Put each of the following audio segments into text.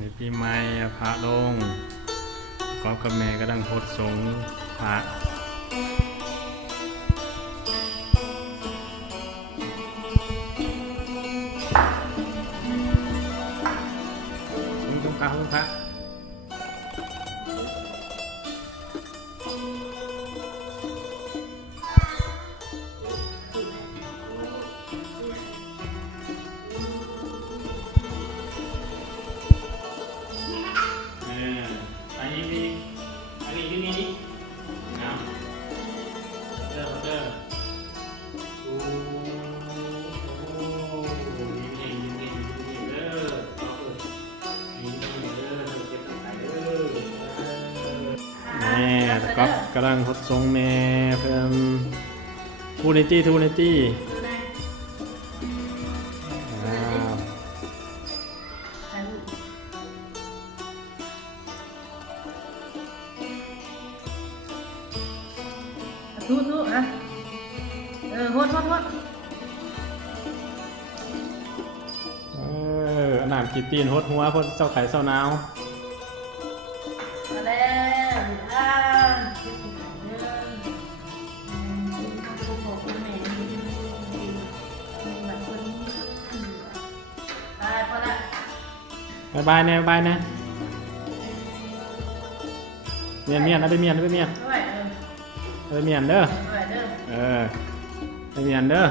ในปีใหม่พระลงก็กับแม่ก็ดังโพดสงพระสงพระสงพระอันนี้ที่นี่นะเด้อเด้อโอ้ยิ้มเองเด้อยิ้มเด้อเก็บตั้งใจเด้อแม่ก็กำลังทดทรงแม่เพิ่มทูนิตี้ทุอ่ะโหดอันน้ำขีดตีนหดหัวคนเจ้าไข่เจ้าหนาวมาแล้วบายเนี่ยเมียนนะไปเมียนเด้อไปเมียนเด้อไปเมียนเด้อ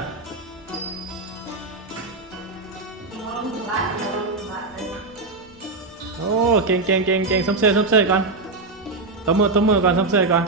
โอ้เก่งสมเสยก่อนตบมือก่อนสมเสยก่อน